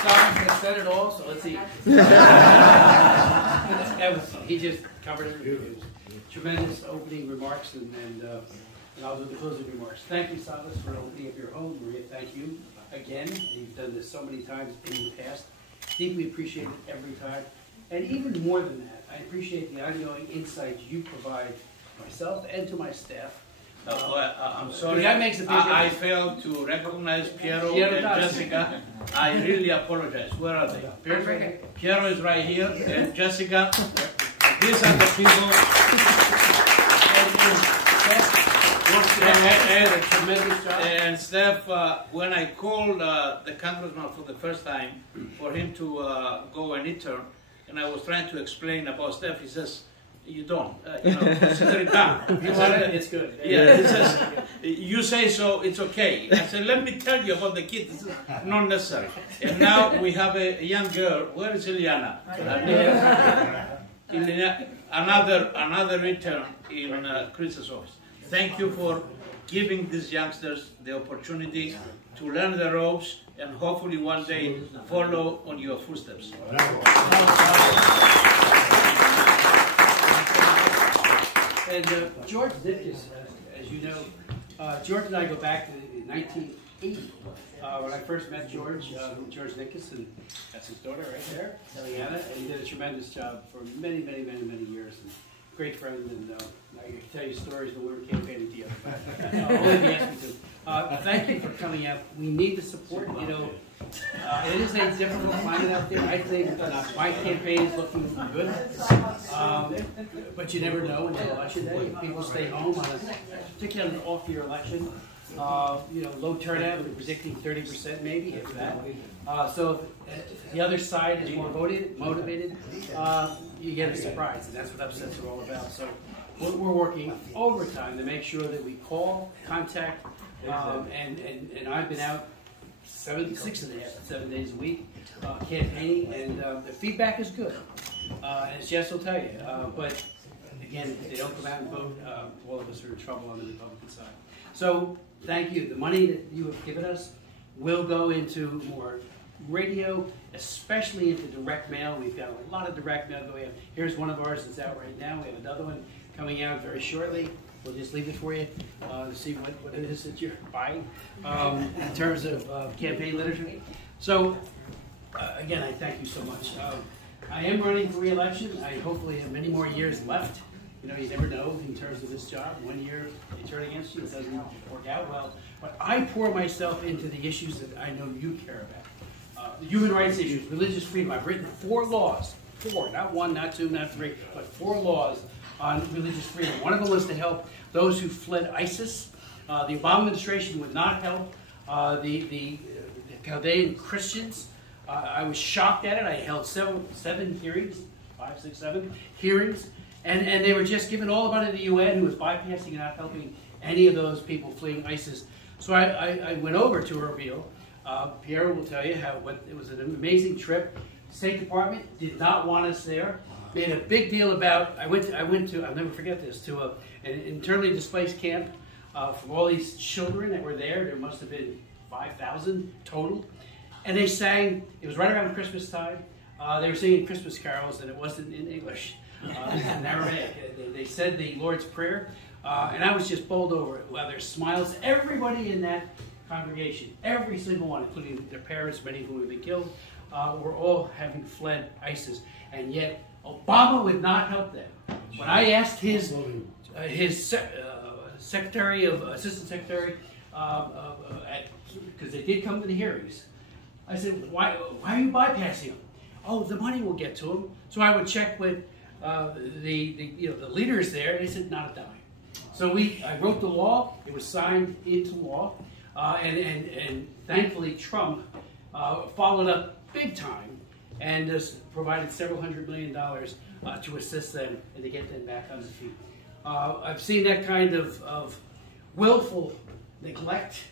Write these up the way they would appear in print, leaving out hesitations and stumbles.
Sávva has said it all, so let's see. He just covered it. It was tremendous opening remarks, and I'll do the closing remarks. Thank you, Sávva, for opening up your home. Maria, thank you again. You've done this so many times in the past. Deeply appreciate it every time. And even more than that, I appreciate the ongoing insights you provide myself and to my staff. I'm sorry, that makes a big I failed to recognize Piero and Jessica. I really apologize. Where are they? Piero is right here, and Jessica. These are the people. And Steph, when I called the congressman for the first time for him to go and intern, and I was trying to explain about Steph, he says, you don't, consider it done. You want it? It's good. Yeah, he says, you say so, it's okay. I said, let me tell you about the kids. This is not necessary. And now we have a young girl. Where is Ileana? Another intern in Chris's office. Thank you for giving these youngsters the opportunity to learn the ropes and hopefully one day follow on your footsteps. And George Dickus, as you know, George and I go back to 1980 when I first met George Dickus, and that's his daughter right there, Eliana, and he did a tremendous job for many, many, many, many years. And great friend, and I can tell you stories when we were campaigning together. Only if you ask me to. Thank you for coming out. We need the support. You know, it is a difficult climate out there. I think my campaign is looking good, but you never know until election day. People stay home particularly on an off-year election. Low turnout. We're predicting 30% maybe, if that. So if the other side is more motivated, you get a surprise, and that's what upsets are all about. So we're working overtime to make sure that we call, contact, and I've been out 7 days a week campaigning, and the feedback is good. As Jess will tell you, but again, if they don't come out and vote, all of us are in trouble on the Republican side. So thank you. The money that you have given us will go into more radio, especially into direct mail. We've got a lot of direct mail going out. Here's one of ours that's out right now. We have another one coming out very shortly. We'll just leave it for you to see what it is that you're buying in terms of campaign literature. So, again, I thank you so much. I am running for re-election. I hopefully have many more years left. You know, you never know in terms of this job. 1 year they turn against you, it doesn't work out well. But I pour myself into the issues that I know you care about. Human rights issues, religious freedom. I've written 4 laws. 4, not 1, not 2, not 3, but 4 laws on religious freedom. One of them was to help those who fled ISIS. The Obama administration would not help the Chaldean Christians. I was shocked at it. I held 7 hearings, 5, 6, 7 hearings, and they were just given all the money to the UN, who was bypassing and not helping any of those people fleeing ISIS. So I went over to Erbil. Piero will tell you how it was an amazing trip. State Department did not want us there. Made a big deal about. I went to. I'll never forget this. To an internally displaced camp for all these children that were there. There must have been 5,000 total, and they sang. It was right around Christmas time. They were singing Christmas carols, and it wasn't in English. In Aramaic. They said the Lord's Prayer, and I was just bowled over it. Well, there's smiles. Everybody in that congregation, every single one, including their parents, many of whom have been killed, were all having fled ISIS, and yet Obama would not help them. When I asked his secretary of assistant secretary, because they did come to the hearings, I said, "Why are you bypassing them?" "Oh, the money will get to them." So I would check with the leaders there, and they said, "Not a dime." So I wrote the law. It was signed into law, and thankfully Trump followed up big time and just provided several $100 million to assist them and to get them back on their feet. I've seen that kind of willful neglect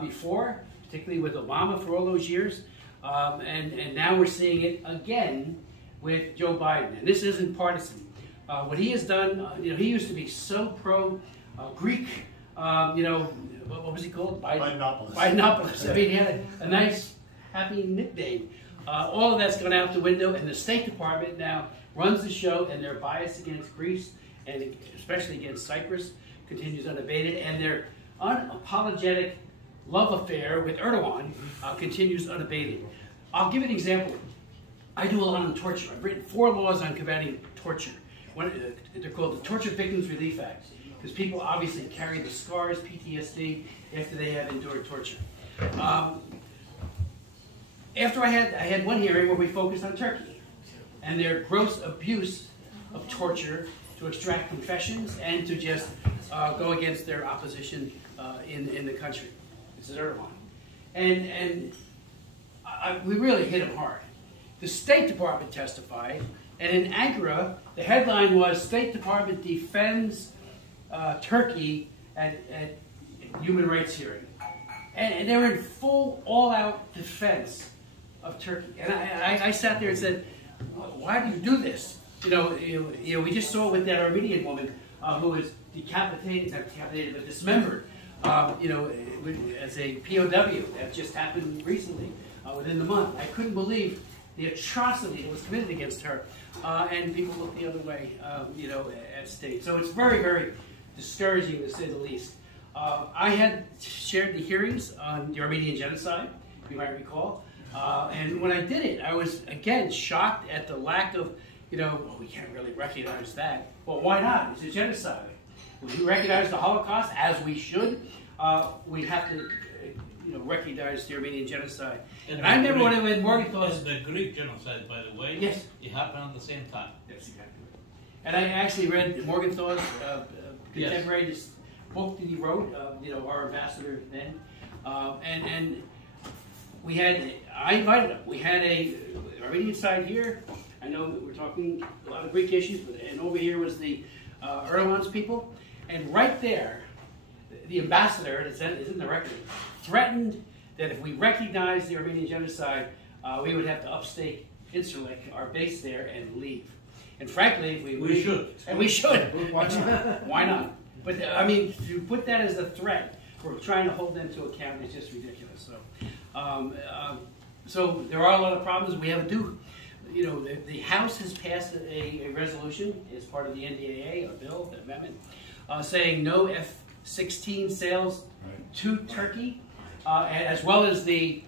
before, particularly with Obama for all those years, and now we're seeing it again with Joe Biden. And this isn't partisan. What he has done, he used to be so pro-Greek, what was he called? Bidenopoulos. Bidenopoulos. I mean, he had a nice happy nickname. All of that's gone out the window, and the State Department now runs the show, and their bias against Greece, and especially against Cyprus, continues unabated, and their unapologetic love affair with Erdogan continues unabated. I'll give you an example. I do a lot on torture. I've written 4 laws on combating torture. They're called the Torture Victims Relief Act, because people obviously carry the scars, PTSD, after they have endured torture. After I had one hearing where we focused on Turkey and their gross abuse of torture to extract confessions and to just go against their opposition in the country. This is Erdogan. And we really hit him hard. The State Department testified, and in Ankara, the headline was, State Department defends Turkey at human rights hearing. And they were in full, all-out defense of Turkey. And I sat there and said, why do you do this? You know, we just saw with that Armenian woman who was decapitated, not decapitated, but dismembered, you know, as a POW. That just happened recently, within the month. I couldn't believe the atrocity that was committed against her, and people looked the other way, you know, at state. So it's very, very discouraging, to say the least. I had shared the hearings on the Armenian genocide, you might recall, and when I did it, I was, again, shocked at the lack of, you know, well, we can't really recognize that. Well, why not? It's a genocide. When we recognize the Holocaust, as we should, we have to, you know, recognize the Armenian genocide. And I remember when I went Morgenthau's... The Greek genocide, by the way. Yes. It happened at the same time. That's exactly right. And I actually read Morgenthau's contemporary book that he wrote, you know, our ambassador then. And we had, I invited him. We had a Armenian side here. I know that we're talking a lot of Greek issues, but, and over here was the Erdogan's people. And right there, the ambassador, it's in the record, threatened that if we recognize the Armenian genocide, we would have to upstake Incirlik, our base there, and leave. And frankly, we should. And we should. Why not? Why not? But I mean, to put that as a threat, we're trying to hold them to account, it's just ridiculous. So, so there are a lot of problems. We have you know, the House has passed a resolution as part of the NDAA, a bill, the amendment, saying no F-16 sales to Turkey, as well as the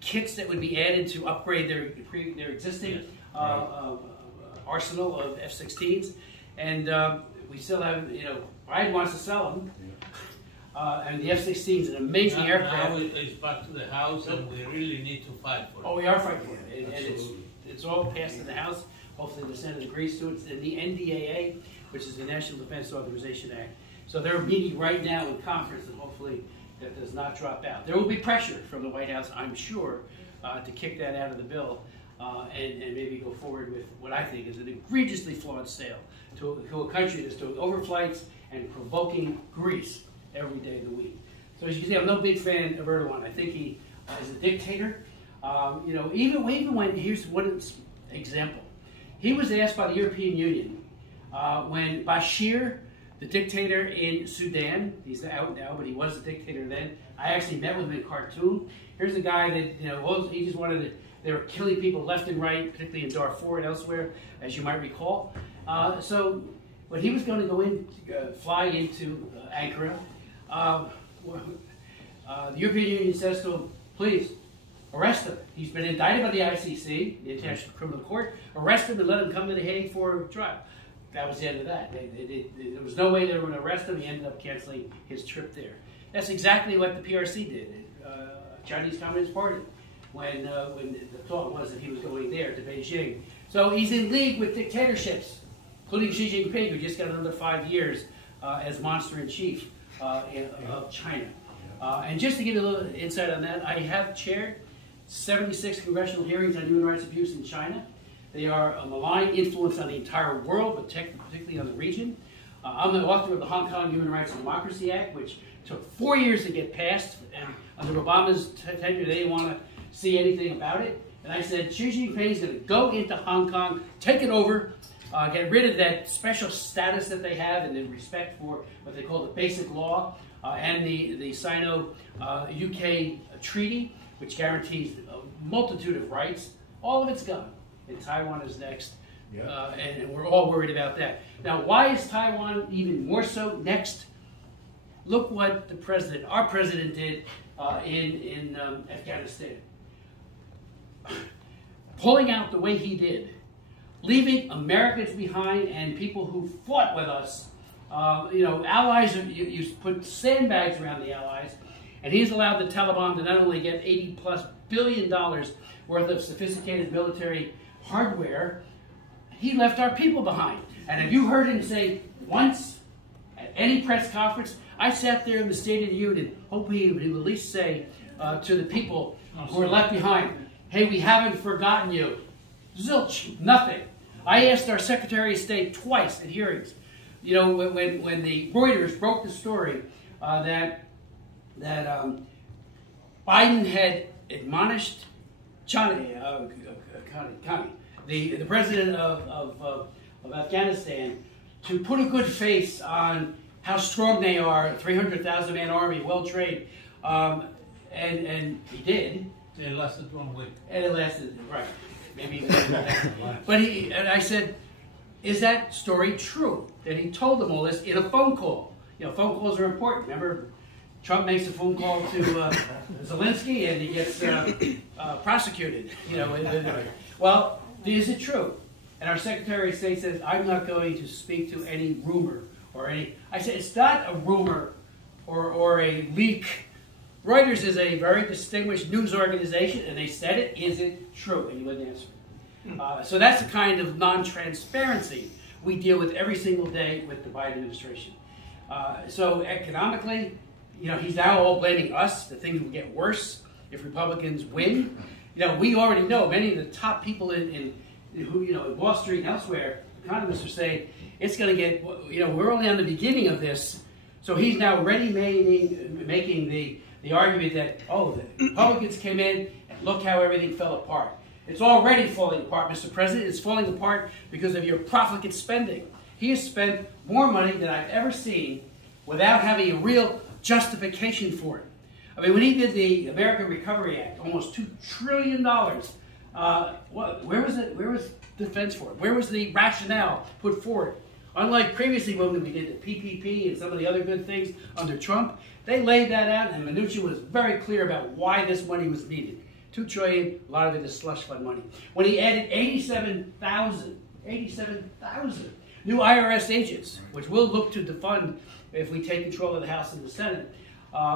kits that would be added to upgrade their existing arsenal of F-16s. And we still have, you know, Biden wants to sell them. And the F-16 is an amazing aircraft. Now it's back to the House, and we really need to fight for it. Oh, we are fighting for it. And it's all passed in the House. Hopefully the Senate agrees to it. It's in the NDAA, which is the National Defense Authorization Act. So they're meeting right now in conference, and hopefully that does not drop out. There will be pressure from the White House, I'm sure, to kick that out of the bill and maybe go forward with what I think is an egregiously flawed sale to a country that's doing overflights and provoking Greece every day of the week. So as you can see, I'm no big fan of Erdogan. I think he is a dictator. You know, even when, here's one example. He was asked by the European Union when Bashir, the dictator in Sudan, he's out now, but he was a dictator then. I actually met with him in Khartoum. Here's a guy that, you know, he just wanted to, they were killing people left and right, particularly in Darfur and elsewhere, as you might recall. So when he was going to go in, fly into Ankara, the European Union says to him, please, arrest him. He's been indicted by the ICC, the International Criminal Court. Arrest him and let him come to The Hague for trial. That was the end of that. There was no way they were going to arrest him. He ended up canceling his trip there. That's exactly what the PRC did, Chinese Communist Party, when the thought was that he was going there to Beijing. So he's in league with dictatorships, including Xi Jinping, who just got another 5 years as monster-in-chief of China. And just to give you a little insight on that, I have chaired 76 congressional hearings on human rights abuse in China. They are a malign influence on the entire world, but particularly on the region. I'm the author of the Hong Kong Human Rights and Democracy Act, which took 4 years to get passed. And under Obama's tenure, they didn't want to see anything about it. And I said, Xi Jinping is going to go into Hong Kong, take it over, get rid of that special status that they have and the respect for what they call the basic law and the Sino-UK treaty, which guarantees a multitude of rights, all of it's gone. And Taiwan is next. Yeah. And we're all worried about that. Now, why is Taiwan even more so next? Look what our president did in Afghanistan. Pulling out the way he did, leaving Americans behind and people who fought with us. Allies, you put sandbags around the allies, and he's allowed the Taliban to not only get $80+ billion worth of sophisticated military hardware, he left our people behind. And have you heard him say once at any press conference, I sat there in the State of the Union, hoping he would at least say to the people who are left behind, hey, we haven't forgotten you. Zilch, nothing. I asked our Secretary of State twice at hearings, when the Reuters broke the story that Biden had admonished Connie, the president of Afghanistan, to put a good face on how strong they are, 300,000-man army, well-trained, and he did. It lasted 1 week. And it lasted, right, maybe even that. But I said, is that story true? That he told them all this in a phone call. Phone calls are important. Remember, Trump makes a phone call to Zelensky and he gets prosecuted. Well, is it true? And our Secretary of State says, I'm not going to speak to any rumor or any. I said, it's not a rumor or a leak. Reuters is a very distinguished news organization, and they said it. Is it true? And you wouldn't answer. So that's the kind of non-transparency we deal with every single day with the Biden administration. So economically, he's now all blaming us. That things will get worse if Republicans win. We already know many of the top people in Wall Street and elsewhere, economists are saying it's going to get. We're only on the beginning of this. So he's now making the argument that, the Republicans came in and look how everything fell apart. It's already falling apart, Mr. President. It's falling apart because of your profligate spending. He has spent more money than I've ever seen without having a real justification for it. I mean, when he did the American Recovery Act, almost $2 trillion, where was it? Where was defense for it? Where was the rationale put forward? Unlike previously when we did the PPP and some of the other good things under Trump, they laid that out, and Mnuchin was very clear about why this money was needed. $2 trillion, a lot of it is slush fund money. When he added 87,000 new IRS agents, which we'll look to defund if we take control of the House and the Senate,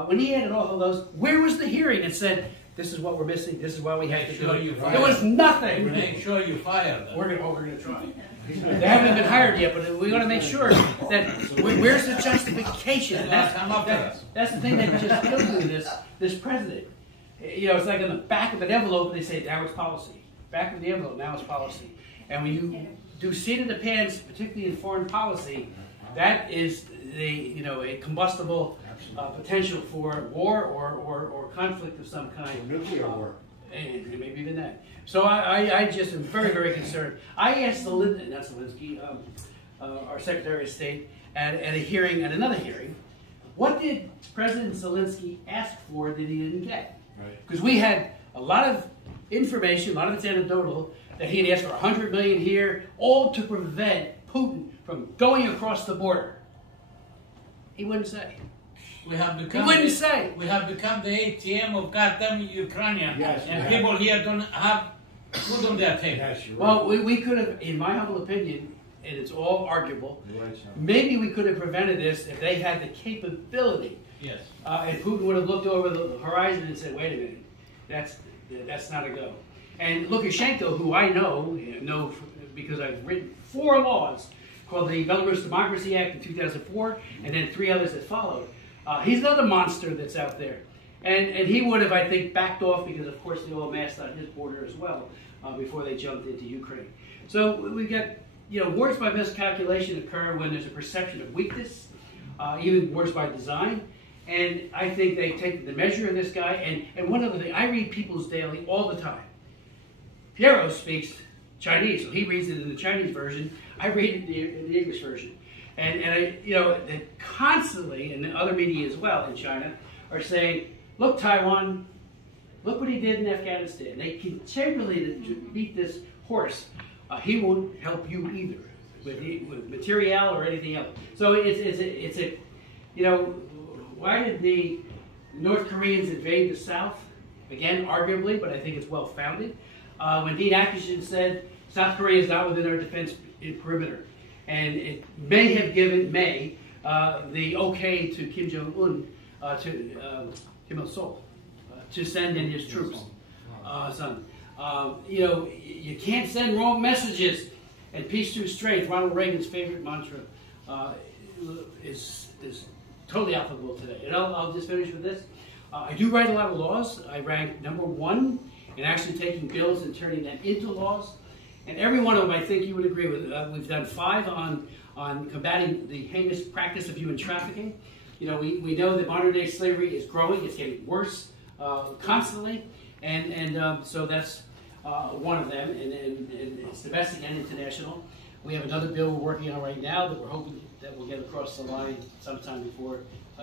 when he added all of those, where was the hearing that said, this is what we're missing, this is why we have to do it? There was nothing. Make sure you fire them. We're going to try. They haven't been hired yet, but we want to make sure that where's the justification? That's the thing that just kills me, this president. It's like on the back of an envelope, they say, now it's policy. Back of the envelope, now it's policy. And when you do seat of the pants, particularly in foreign policy, that is a combustible potential for war or conflict of some kind. Nuclear war. And maybe even that. So I just am very, very concerned. I asked Zelensky, our Secretary of State, at another hearing, what did President Zelensky ask for that he didn't get? Because we had a lot of information, a lot of it's anecdotal, that he had asked for $100 million here, all to prevent Putin from going across the border. He wouldn't say. We have become he wouldn't say. We have become the ATM of goddamn Ukraine. Yes, and people here don't have food on their table. Yes, right. Well, we could have, in my humble opinion, and it's all arguable, maybe we could have prevented this if they had the capability. Yes. And Putin would have looked over the horizon and said, wait a minute, that's not a go. And Lukashenko, who I know because I've written 4 laws called the Belarus Democracy Act in 2004, and then 3 others that followed. He's another monster that's out there. And he would have, I think, backed off because, of course, they all massed on his border as well before they jumped into Ukraine. So we got, wars by miscalculation occur when there's a perception of weakness, even wars by design. And I think they take the measure of this guy. And one other thing, I read People's Daily all the time. Piero speaks Chinese, so he reads it in the Chinese version. I read it in the English version. And they constantly, and the other media as well in China, are saying, look, Taiwan, Look what he did in Afghanistan. They continually beat this horse. He won't help you either with material or anything else. So it's a you know, why did the North Koreans invade the South? Again, arguably, but I think it's well founded. When Dean Acheson said South Korea is not within our defense perimeter, and it may have given the okay to Kim Jong-un, to Kim Il-sung, to send in his troops. You know, you can't send wrong messages, and peace through strength. Ronald Reagan's favorite mantra is totally applicable today. And I'll just finish with this. I do write a lot of laws. I rank #1 in actually taking bills and turning them into laws. And every one of them, I think you would agree with. We've done 5 on combating the heinous practice of human trafficking. You know, we know that modern day slavery is growing. It's getting worse constantly. And so that's one of them. And it's domestic and international. We have another bill we're working on right now that we're hoping that we'll get across the line sometime before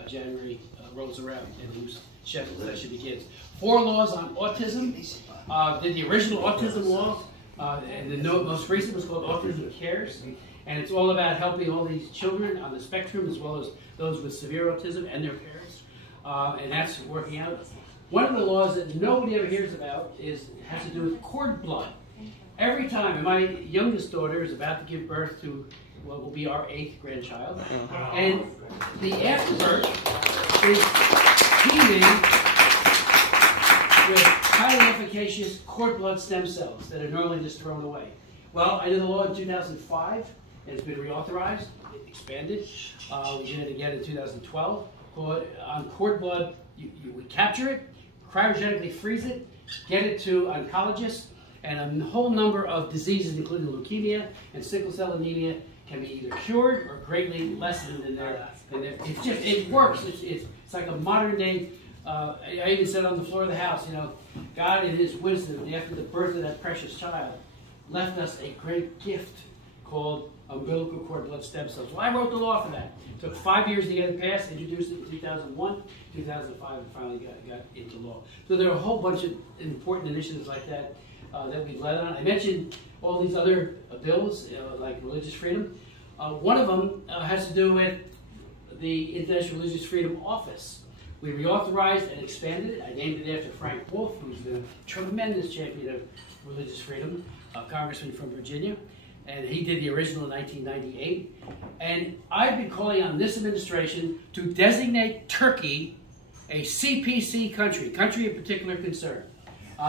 January rolls around and the new session begins. 4 laws on autism. Did the original autism law, and the most recent was called Autism Cares. And it's all about helping all these children on the spectrum as well as those with severe autism and their parents. And that's working out. One of the laws that nobody ever hears about has to do with cord blood. Every time, and my youngest daughter is about to give birth to what will be our 8th grandchild, and the afterbirth is teeming with highly efficacious cord blood stem cells that are normally just thrown away. Well, I did the law in 2005, and it's been reauthorized, expanded. We did it again in 2012. On cord blood, we capture it, cryogenically freeze it, get it to oncologists, and a whole number of diseases, including leukemia and sickle cell anemia, can be either cured or greatly lessened in their it works. It's like a modern day, I even said on the floor of the house, you know, God in his wisdom, after the birth of that precious child, left us a great gift called umbilical cord blood stem cells. Well, I wrote the law for that. It took 5 years to get it passed, introduced it in 2001, 2005, and finally got into law. So there are a whole bunch of important initiatives like that that we've led on. I mentioned all these other bills, like religious freedom. One of them has to do with the International Religious Freedom Office. We reauthorized and expanded it. I named it after Frank Wolf, who's been a tremendous champion of religious freedom, a congressman from Virginia. And he did the original in 1998. And I've been calling on this administration to designate Turkey a CPC country of particular concern,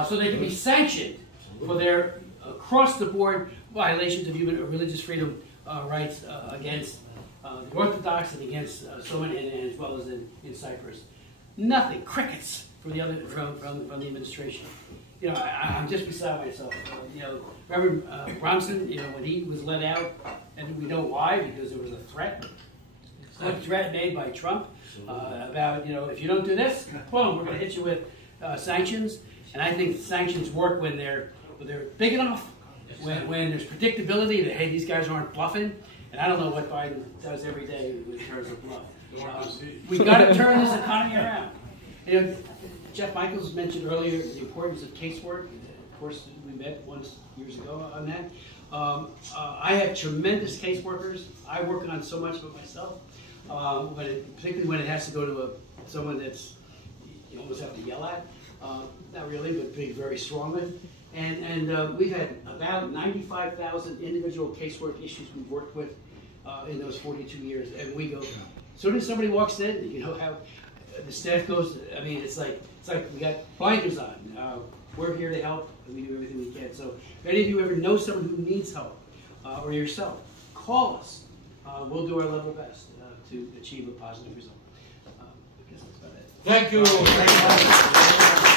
so they can be sanctioned for their across-the-board violations of human or religious freedom rights against the Orthodox and against so many, and as well as in Cyprus. Nothing, crickets from the from the administration. You know, I'm just beside myself. You know, Reverend Bronson, you know, when he was let out, and we know why, because there was a threat made by Trump about, you know, if you don't do this, boom, we're going to hit you with sanctions. And I think sanctions work when they're big enough, when there's predictability that, hey, these guys aren't bluffing. And I don't know what Biden does every day in terms of bluff. We've got to turn this economy around. You know, Jeff Michaels mentioned earlier the importance of casework. Of course, we met years ago on that. I have tremendous caseworkers. I work on so much of it myself, particularly when it has to go to someone that's you almost have to yell at. Not really, but being very strong with. And we've had about 95,000 individual casework issues we've worked with in those 42 years. And we go, as soon as somebody walks in, you know how the staff goes. I mean, it's like we got blinders on. We're here to help, and we do everything we can. So if any of you ever know someone who needs help, or yourself, call us. We'll do our level best to achieve a positive result. I guess that's about it. Thank you.